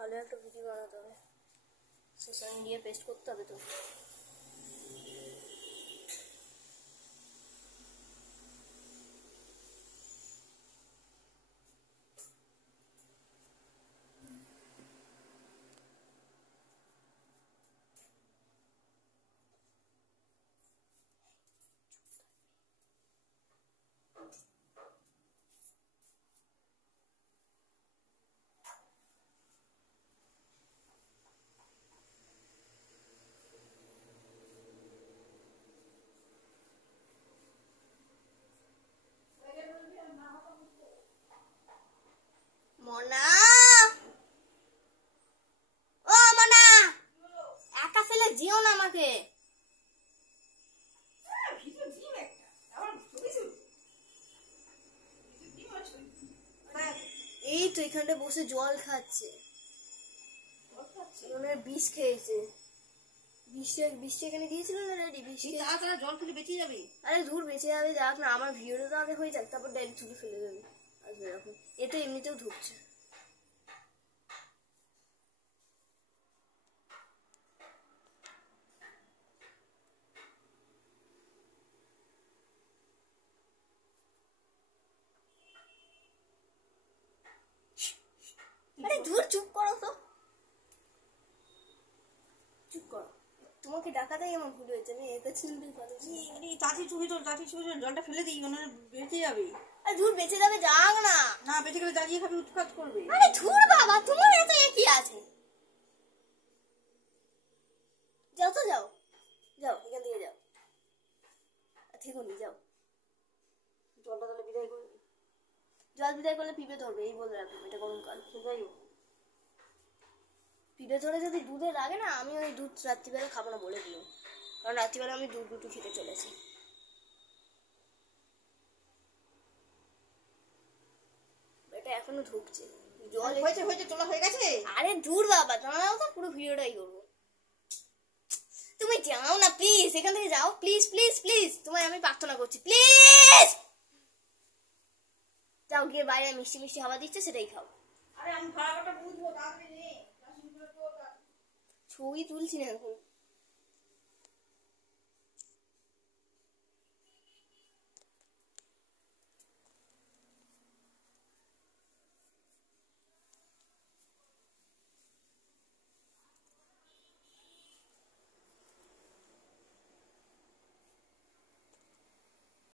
ভালো একটা ভিডিও বানাতে হবে, সোশ্যাল মিডিয়ায় পেস্ট করতে হবে তো। মনা, ও মনা, একা ফেলে যেও না আমাকে। এই তো এখানটা বসে জল খাচ্ছে, বিষ খেয়েছে। বিষটা এখানে দিয়েছিল না রেডি, বিষ জল খেলে বেঁচে যাবে। আরে ধুর বেঁচে যাবে, যাক না, আমার ভিডিওটা তো আগে হয়ে যাক, তারপর ডাইরেক্ট ধুলে ফেলে দেবে। আসবে এখন, এ তো এমনিতেও ঢুকছে। আরে ধুর চুপ করো তো, চুপ করো। তোমাকে ডাকাটাই আমার ভুল হয়েছে, আমি এটা চিনতে পারছি। তাড়াতাড়ি চুপি চল, তাড়াতাড়ি চুপি চল, জলটা ফেলে দিই, মানে বেঁচে যাবে। আরে ধুর বেঁচে যাবে, যাক না। না বেঁচে গেলে দাঁড়িয়ে খাবে, উৎপাত করবে। আরে ধুর বাবা, তোমার এত কি আছে, যাও তো যাও, যাও এখান থেকে যাও, ঠিক আছে যাও। জলটা তাহলে বিদায় করে দিই। জল বিদায় করলে পিঁপে ধরবে, এই বলে রাখবো, এটা গরমকাল। সেটাই হোক, পিঁপে ধরে যদি দুধে লাগে না, আমি ওই দুধ রাত্রিবেলা খাবো না বলে দিও, কারণ রাত্রিবেলা আমি দুধ দুটো খেতে চলেছি। এটা এখনো ঢুকছে জল, হয়েছে হয়েছে, তোলা হয়ে গেছে। আরে দূর বাবা, দাঁড়াও তো, পুরো ভিডিওটাই করবো। তুমি যাও না প্লিজ, এখান থেকে যাও প্লিজ প্লিজ প্লিজ, তোমায় আমি প্রার্থনা করছি প্লিজ, যাও গিয়ে বাইরে মিষ্টি মিষ্টি হাওয়া দিচ্ছে সেটাই খাও। আরে আমি ভাড়াটা বুঝবো, তাড়াতাড়ি নে, ছবি তুলছি না এখন।